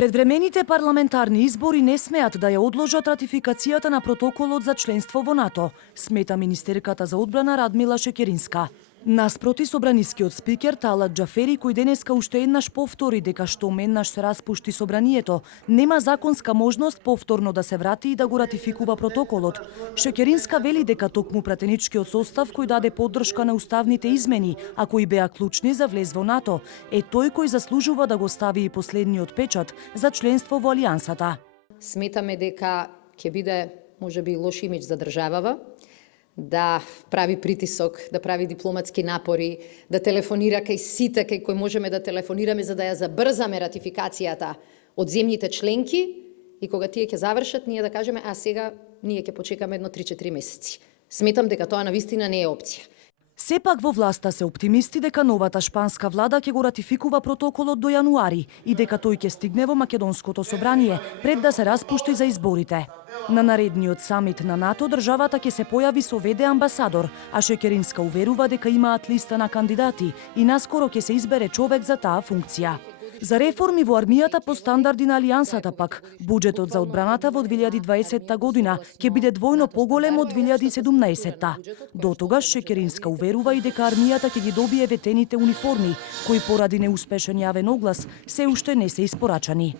Предвремените парламентарни избори не смеат да ја одложат ратификацијата на протоколот за членство во НАТО, смета министерката за одбрана Радмила Шекеринска. Наспроти собранискиот спикер Талат Џафери, кој денеска уште еднаш повтори дека што меннаш се распушти собранието, нема законска можност повторно да се врати и да го ратификува протоколот. Шекеринска вели дека токму пратеничкиот состав кој даде поддршка на уставните измени, а кои беа клучни за влез во НАТО, е тој кој заслужува да го стави и последниот печат за членство во Алијансата. Сметаме дека ќе биде можеби лош имидж за државава, да прави притисок, да прави дипломатски напори, да телефонира кај сите кај кои можеме да телефонираме за да ја забрзаме ратификацијата од земјите членки и кога тие ќе завршат, ние да кажеме, а сега ние ќе почекаме едно 3-4 месеци. Сметам дека тоа навистина не е опција. Сепак во власта се оптимисти дека новата шпанска влада ќе го ратификува протоколот до јануари и дека тој ќе стигне во Македонското собрание пред да се распушти за изборите. На наредниот самит на НАТО државата ќе се појави со ВД амбасадор, а Шекеринска уверува дека имаат листа на кандидати и наскоро ќе се избере човек за таа функција. За реформи во армијата по стандарди на Алијансата пак, буџетот за одбраната во 2020 година ќе биде двојно поголем од 2017. До тогаш Шекеринска уверува и дека армијата ќе ги добие ветените униформи, кои поради неуспешен јавен оглас се уште не се испорачани.